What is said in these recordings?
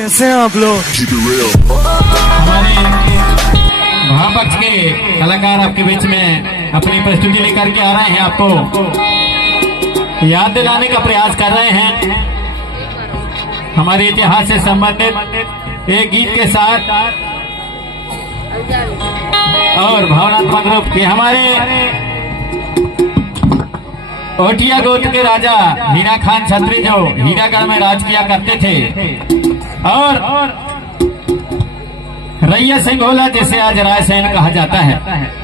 कैसे हैं आप लोग? हमारे महापक्ष के कलाकार आपके बीच में अपनी प्रस्तुति लेकर के आ रहे हैं, आपको याद दिलाने का प्रयास कर रहे हैं हमारे इतिहास से संबंधित एक गीत के साथ और भावनात्मक रूप के हमारे ओटिया गोत्र के राजा हीरा खान छत्री जो हीरागढ़ में राज किया करते थे और रैया सिंघोला जिसे आज रायसेन कहा जाता है,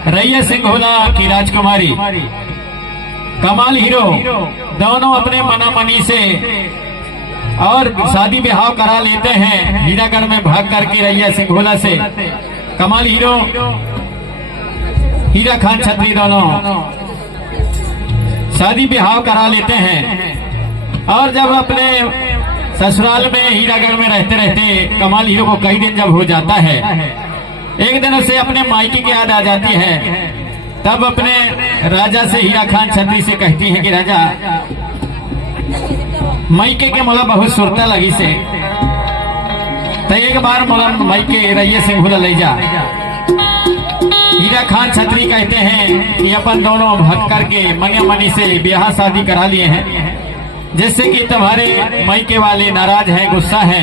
रैया सिंघोला की राजकुमारी कमाल हीरो दोनों अपने मनामनी से और शादी ब्याह करा लेते हैं हीरागढ़ में भाग करके रैया सिंघोला से। कमाल हीरो हीरा खान छत्री दोनों शादी ब्याह करा लेते हैं और जब अपने ससुराल में हीरागढ़ में रहते रहते कमाल हीरो को कई दिन जब हो जाता है, एक दिन उसे अपने मायके की याद आ जाती है। तब अपने राजा से हीरा खान छत्री से कहती है कि राजा मायके के मोला बहुत सुरता लगी से तो एक बार मोला मायके रैया सिंघोला ले जा। हीरा खान छत्री कहते हैं कि अपन दोनों भग करके मने मनी से ब्याह शादी करा लिए हैं, जिससे कि तुम्हारे मायके वाले नाराज हैं, गुस्सा है,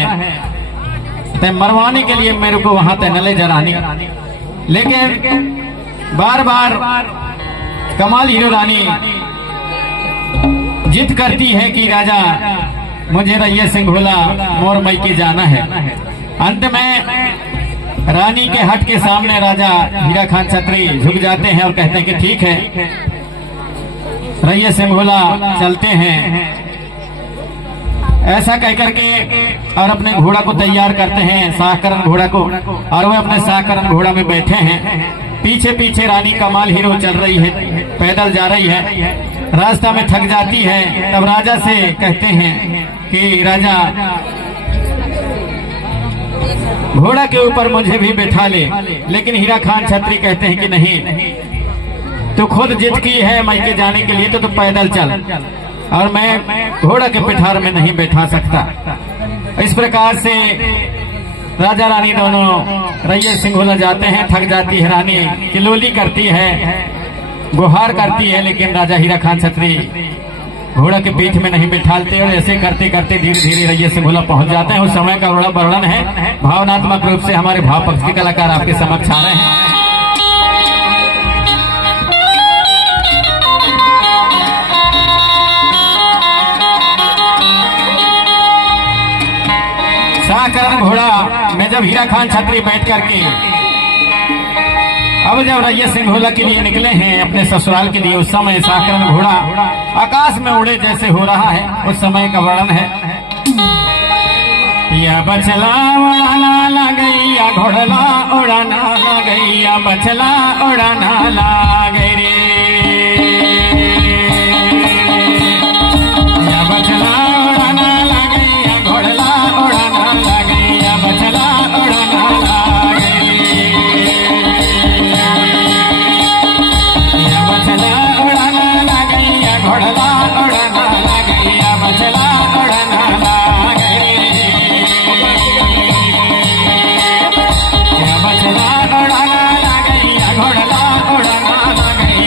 ते मरवाने के लिए मेरे को वहां तक न ले जा रानी। लेकिन बार बार कमाल हीरो रानी जिद करती है कि राजा मुझे रैया सिंघोला मोर मायके जाना है। अंत में रानी के हट के सामने राजा हीरा खान छत्री झुक जाते हैं और कहते हैं कि ठीक है रैया सिंघोला चलते हैं। ऐसा कहकर के और अपने घोड़ा को तैयार करते हैं, शाहकरण घोड़ा को, और वह अपने शाहकरण घोड़ा में बैठे हैं। पीछे पीछे रानी कमाल हीरो चल रही है, पैदल जा रही है, रास्ता में थक जाती है। तब राजा से कहते हैं कि राजा घोड़ा के ऊपर मुझे भी बैठा ले। लेकिन हीरा खान छत्री कहते हैं कि नहीं, तू खुद जिद की है मायके जाने के लिए तो तू पैदल चल और मैं घोड़ा के पिठार में नहीं बैठा सकता। इस प्रकार से राजा रानी दोनों रैया सिंघोला जाते हैं। थक जाती है रानी, किलोली करती है, गुहार करती है, लेकिन राजा हीरा खान छत्री घोड़ा के पीठ में नहीं बिठालते और ऐसे करते करते धीरे धीरे रैया सिंघोला पहुंच जाते हैं। उस समय का बड़ा वर्णन है, भावनात्मक रूप से हमारे भाव पक्ष के कलाकार आपके समक्ष आ रहे हैं। शाहकरण घोड़ा में जब हीरा खान छत्री बैठ करके अब जब रैया सिंघोला के लिए निकले हैं अपने ससुराल के लिए, उस समय शाहकरण घोड़ा आकाश में उड़े जैसे हो रहा है। उस समय का वर्णन है, या बछला उड़ाना ला गैया घोड़ला उड़ाना ला गैया बछला उड़ाना ला गई रे, या बछला उड़ाना ला गैया घोड़ला उड़ाना ला गैया बछला उड़ाना ला गई, या बछला उड़ाना ला गैया घोड़ला उड़ाना ला गैया बछला उड़ाना ला गई, या बछला उड़ाना ला गैया घोड़ला उड़ाना ला गई।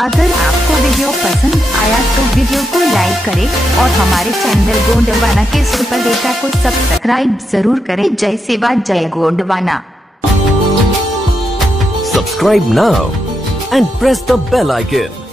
अगर आपको वीडियो पसंद आया तो वीडियो को लाइक करें और हमारे चैनल गोंडवाना के सुपर डेटा को सब्सक्राइब जरूर करें। जय सेवा जय Gondwana. Subscribe now and press the bell icon.